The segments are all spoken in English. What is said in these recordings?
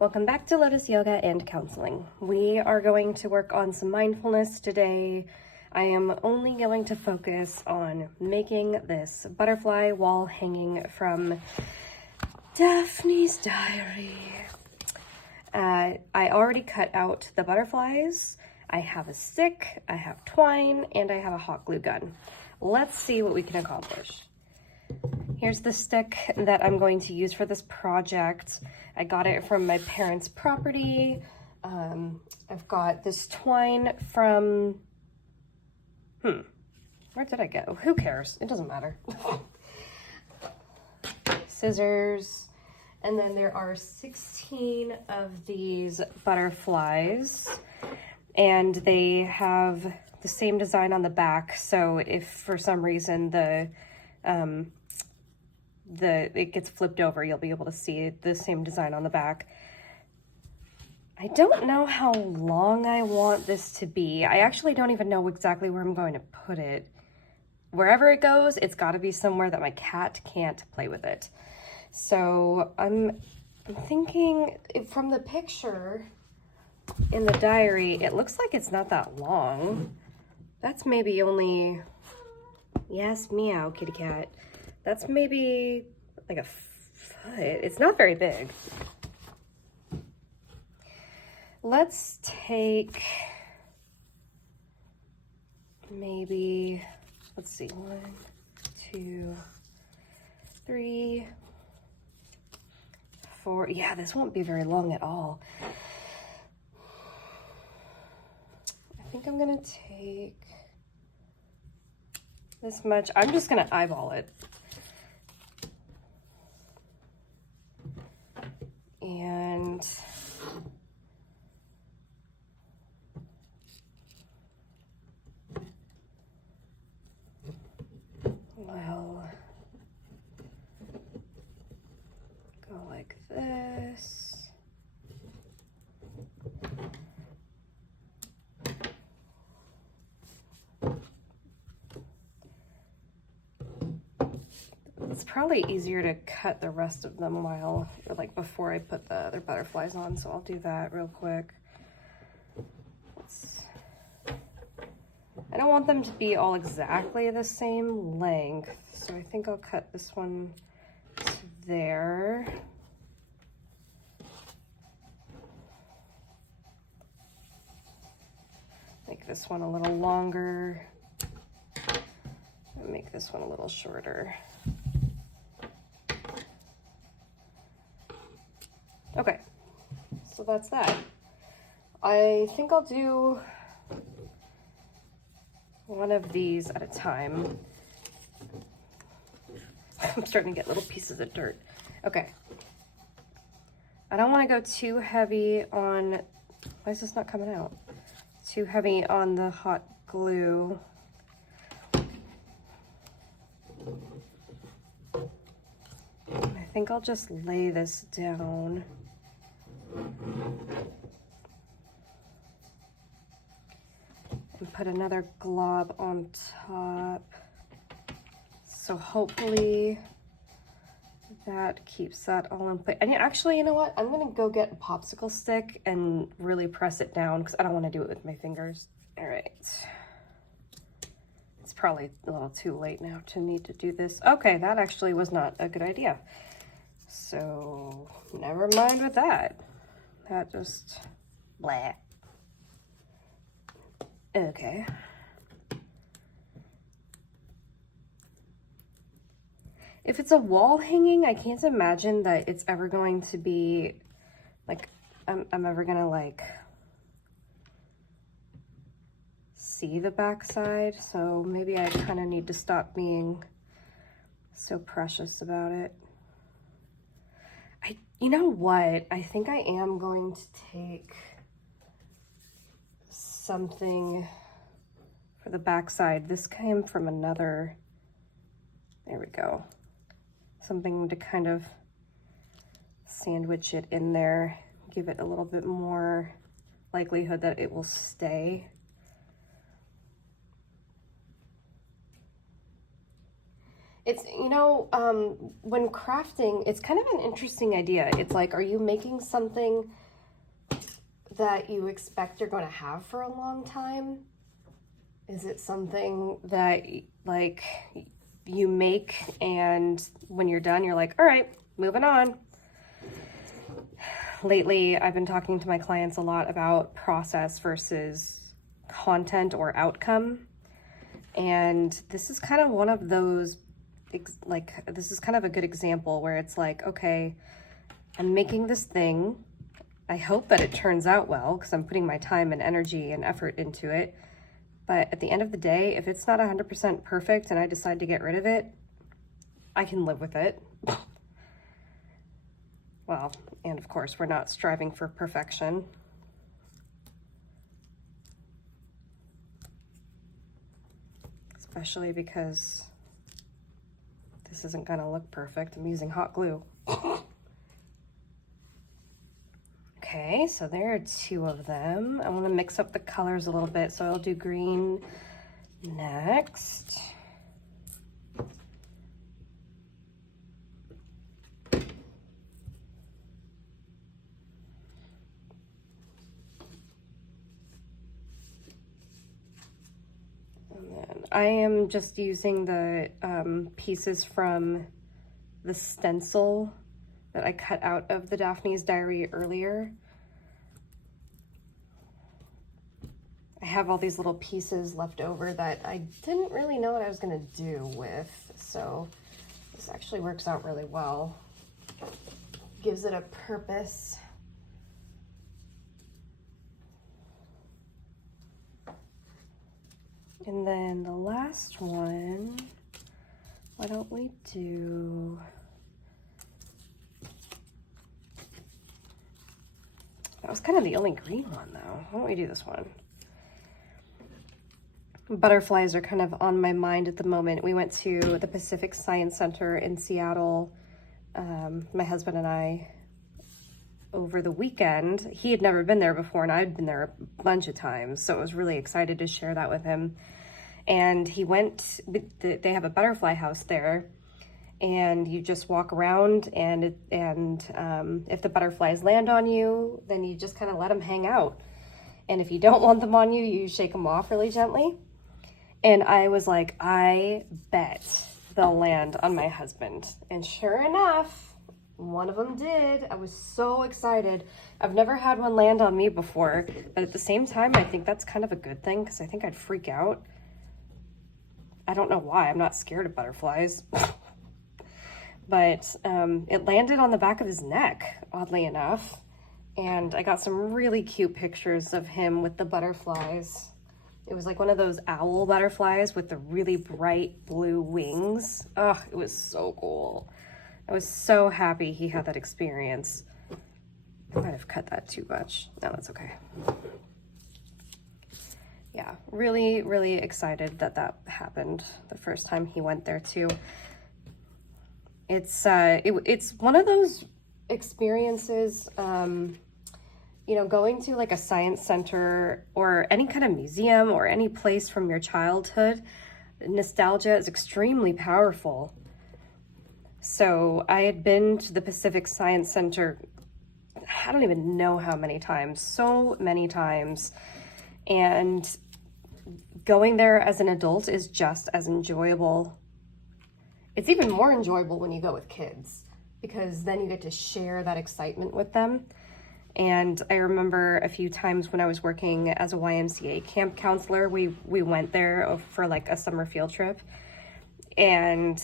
Welcome back to Lotus Yoga and Counseling. We are going to work on some mindfulness today. I am only going to focus on making this butterfly wall hanging from Daphne's diary. I already cut out the butterflies. I have a stick, I have twine, and I have a hot glue gun. Let's see what we can accomplish. Here's the stick that I'm going to use for this project. I got it from my parents' property. I've got this twine from, where did I go? Who cares? It doesn't matter. Scissors. And then there are 16 of these butterflies, and they have the same design on the back. So if for some reason it gets flipped over, you'll be able to see the same design on the back. I don't know how long I want this to be. I actually don't even know exactly where I'm going to put it. Wherever it goes, it's got to be somewhere that my cat can't play with it. So I'm thinking from the picture in the diary, it looks like it's not that long. That's maybe only, yes, meow, kitty cat. That's maybe like a foot. It's not very big. Let's take maybe, let's see, 1, 2, 3, 4. Yeah, this won't be very long at all. I think I'm gonna take this much. I'm just gonna eyeball it. And we'll go like this. It's probably easier to cut the rest of them while, or like before I put the other butterflies on, so I'll do that real quick. I don't want them to be all exactly the same length, so I think I'll cut this one to there. Make this one a little longer, and make this one a little shorter. Okay, so that's that. I think I'll do one of these at a time. I'm starting to get little pieces of dirt. Okay. I don't want to go too heavy on, why is this not coming out? Too heavy on the hot glue. I think I'll just lay this down. And put another glob on top. So hopefully that keeps that all in place. And actually, you know what? I'm gonna go get a popsicle stick and really press it down because I don't want to do it with my fingers. All right. It's probably a little too late now to need to do this. Okay, that actually was not a good idea. So never mind with that. That just blah. Okay. If it's a wall hanging, I can't imagine that it's ever going to be like, I'm ever gonna like see the backside. So maybe I kind of need to stop being so precious about it. You know what? I think I am going to take something for the backside. This came from another, there we go. Something to kind of sandwich it in there, give it a little bit more likelihood that it will stay. It's, when crafting, it's kind of an interesting idea. It's like, are you making something that you expect you're going to have for a long time? Is it something that, like, you make and when you're done, you're like, all right, moving on? Lately, I've been talking to my clients a lot about process versus content or outcome. And this is kind of one of those, this is kind of a good example where it's like, okay, I'm making this thing. I hope that it turns out well because I'm putting my time and energy and effort into it. But at the end of the day, if it's not 100% perfect and I decide to get rid of it, I can live with it. Well, and of course, we're not striving for perfection. Especially because this isn't gonna look perfect. I'm using hot glue. Okay, so there are 2 of them. I want to mix up the colors a little bit, so I'll do green next. And then I am just using the pieces from the stencil that I cut out of the Daphne's diary earlier. I have all these little pieces left over that I didn't really know what I was gonna do with, so this actually works out really well. Gives it a purpose. And then the last one, why don't we do, that was kind of the only green one though. Why don't we do this one? Butterflies are kind of on my mind at the moment. We went to the Pacific Science Center in Seattle, my husband and I, over the weekend. He had never been there before and I'd been there a bunch of times, so I was really excited to share that with him. And he went, they have a butterfly house there, and you just walk around, and if the butterflies land on you, then you just kind of let them hang out. And if you don't want them on you, you shake them off really gently. And I was like, I bet they'll land on my husband. And sure enough, one of them did. I was so excited. I've never had one land on me before, but at the same time, I think that's kind of a good thing because I think I'd freak out. I don't know why. I'm not scared of butterflies. But it landed on the back of his neck, oddly enough. And I got some really cute pictures of him with the butterflies. It was like one of those owl butterflies with the really bright blue wings. Oh, it was so cool. I was so happy he had that experience. I might have cut that too much. No, that's okay. Yeah, really, really excited that that happened the first time he went there too. It's one of those experiences, you know, going to like a science center or any kind of museum or any place from your childhood. Nostalgia is extremely powerful. So I had been to the Pacific Science Center, I don't even know how many times, so many times. And going there as an adult is just as enjoyable. It's even more enjoyable when you go with kids because then you get to share that excitement with them. And I remember a few times when I was working as a YMCA camp counselor, we went there for like a summer field trip, and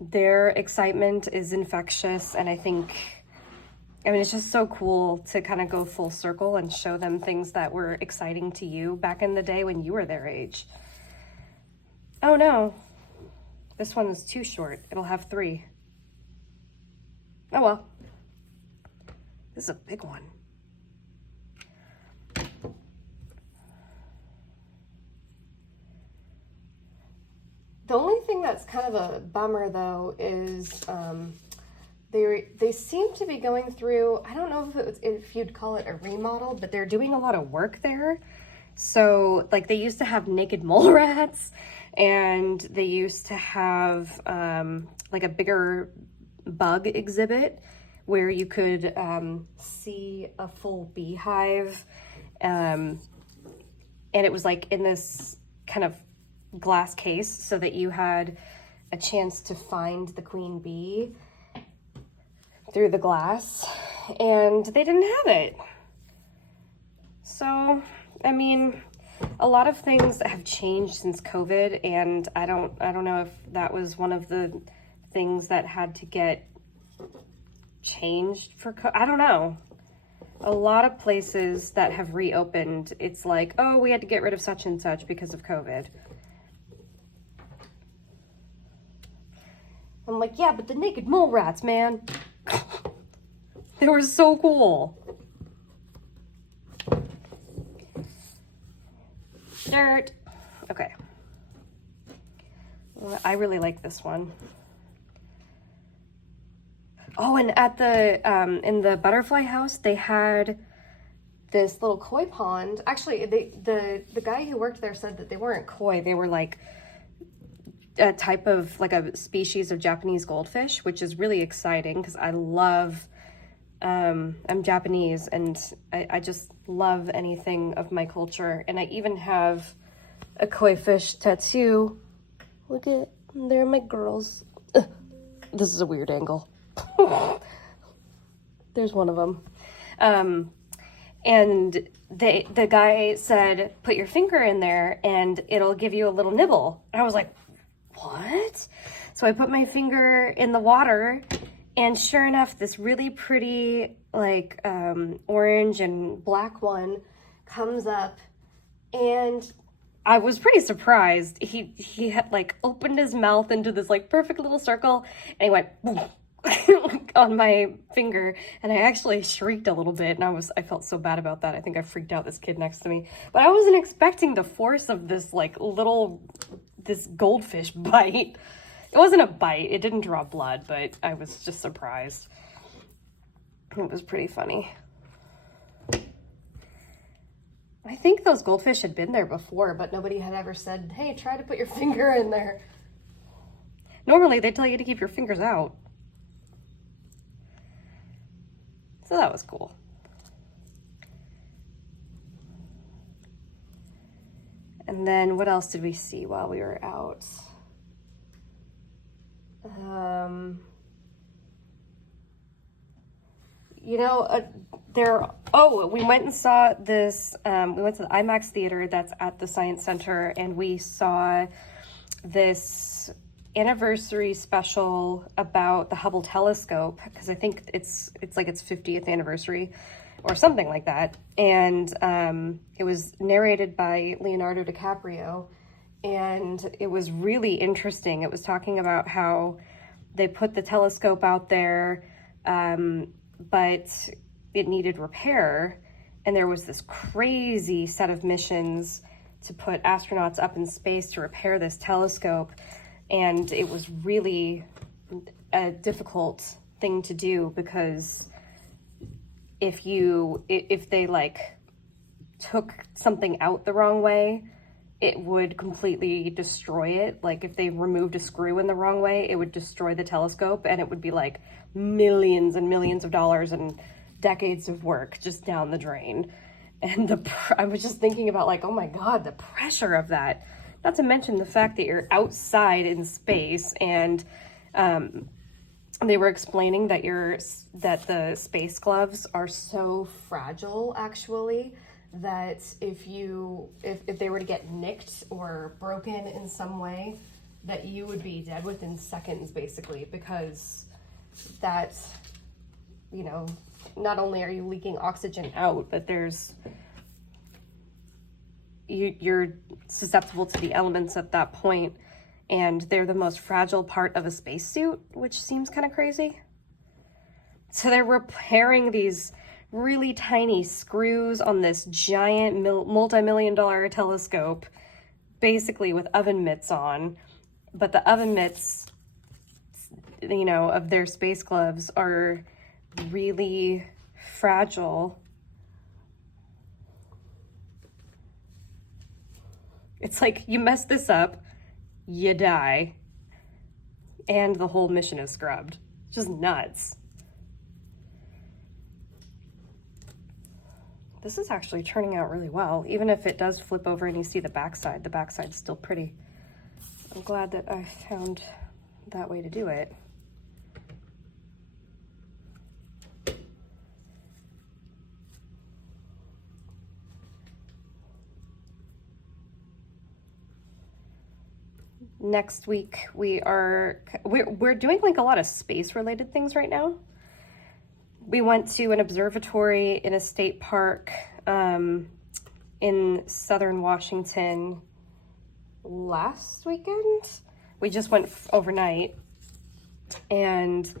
their excitement is infectious. And I mean, it's just so cool to kind of go full circle and show them things that were exciting to you back in the day when you were their age. Oh no, this one is too short. It'll have 3. Oh well, this is a big one. The only thing that's kind of a bummer though is they seem to be going through, I don't know if you'd call it a remodel, but they're doing a lot of work there. So like they used to have naked mole rats and they used to have like a bigger bug exhibit where you could see a full beehive, and it was like in this kind of glass case so that you had a chance to find the queen bee through the glass, and they didn't have it. So, I mean, a lot of things have changed since COVID, and I don't know if that was one of the things that had to get changed for I don't know. A lot of places that have reopened, it's like, oh, we had to get rid of such and such because of COVID. I'm like, yeah, but the naked mole rats, man. They were so cool. Dirt. Okay. I really like this one. Oh, and at the in the butterfly house, they had this little koi pond. Actually, the guy who worked there said that they weren't koi. They were like a type of, like a species of Japanese goldfish, which is really exciting because I love, I'm Japanese, and I just love anything of my culture. And I even have a koi fish tattoo. Look at, there are my girls. Ugh, this is a weird angle. There's one of them. And the guy said, put your finger in there and it'll give you a little nibble. And I was like, what? So I put my finger in the water, and sure enough, this really pretty, like, orange and black one comes up, and I was pretty surprised. He had, like, opened his mouth into this, like, perfect little circle, and he went boom, on my finger, and I actually shrieked a little bit, and I felt so bad about that. I think I freaked out this kid next to me, but I wasn't expecting the force of this, like, this goldfish bite. It wasn't a bite, it didn't draw blood, but I was just surprised. It was pretty funny. I think those goldfish had been there before, but nobody had ever said, hey, try to put your finger in there. Normally, they tell you to keep your fingers out. So that was cool. And then what else did we see while we were out? You know, we went and saw this, we went to the IMAX theater that's at the Science Center, and we saw this anniversary special about the Hubble telescope, because I think it's like its 50th anniversary or something like that. And it was narrated by Leonardo DiCaprio, and it was really interesting. It was talking about how they put the telescope out there, but it needed repair, and there was this crazy set of missions to put astronauts up in space to repair this telescope, and it was really a difficult thing to do, because if they like took something out the wrong way, it would completely destroy it. Like if they removed a screw in the wrong way, it would destroy the telescope, and it would be like millions and millions of dollars and decades of work just down the drain. And I was just thinking about, like, oh my God, the pressure of that. Not to mention the fact that you're outside in space, and they were explaining that the space gloves are so fragile, actually, that if they were to get nicked or broken in some way, that you would be dead within seconds, basically, because that, you know, not only are you leaking oxygen out, but you're susceptible to the elements at that point, and they're the most fragile part of a spacesuit, which seems kind of crazy. So they're repairing these really tiny screws on this giant multi-million-dollar telescope, basically with oven mitts on, but the oven mitts, you know, of their space gloves are really fragile. It's like, you mess this up, you die. And the whole mission is scrubbed. Just nuts. This is actually turning out really well. Even if it does flip over and you see the backside's still pretty. I'm glad that I found that way to do it. Next week we're doing like a lot of space related things right now. We went to an observatory in a state park in southern Washington last weekend. We just went overnight and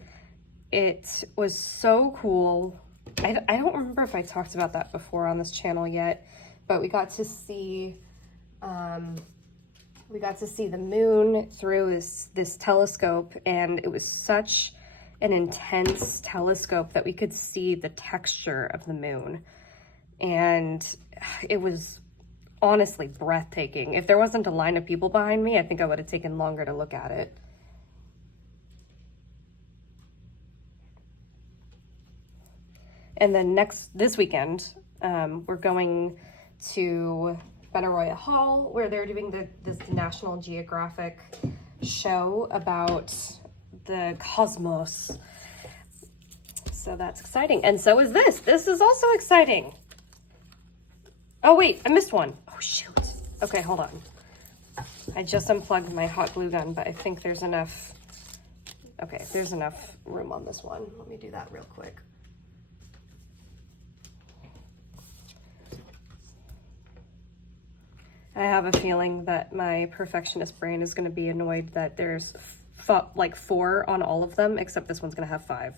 it was so cool. I don't remember if I talked about that before on this channel yet, but we got to see the moon through this telescope, and it was such an intense telescope that we could see the texture of the moon. And it was honestly breathtaking. If there wasn't a line of people behind me, I think I would have taken longer to look at it. And then this weekend, we're going to Benaroya Hall, where they're doing this National Geographic show about the cosmos. So that's exciting. And so is this. This is also exciting. Oh wait, I missed one. Oh shoot. Okay, hold on. I just unplugged my hot glue gun, but I think there's enough. Okay, there's enough room on this one. Let me do that real quick. I have a feeling that my perfectionist brain is going to be annoyed that there's like 4 on all of them, except this one's going to have 5.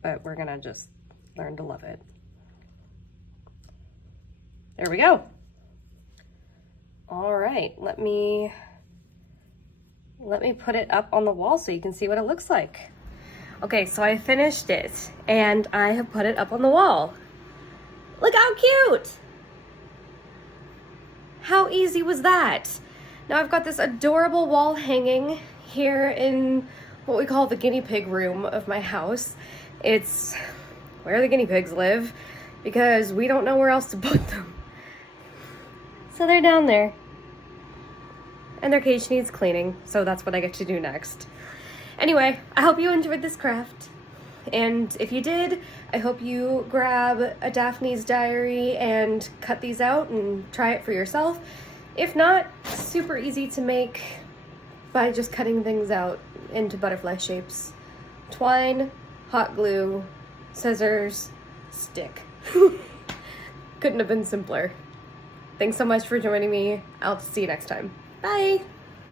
But we're going to just learn to love it. There we go. All right, let me put it up on the wall so you can see what it looks like. Okay, so I finished it and I have put it up on the wall. Look how cute! How easy was that? Now I've got this adorable wall hanging here in what we call the guinea pig room of my house. It's where the guinea pigs live because we don't know where else to put them. So they're down there. And their cage needs cleaning, so that's what I get to do next. Anyway, I hope you enjoyed this craft. And if you did, I hope you grab a Daphne's diary and cut these out and try it for yourself. If not, super easy to make by just cutting things out into butterfly shapes. Twine, hot glue, scissors, stick. Couldn't have been simpler. Thanks so much for joining me. I'll see you next time. Bye!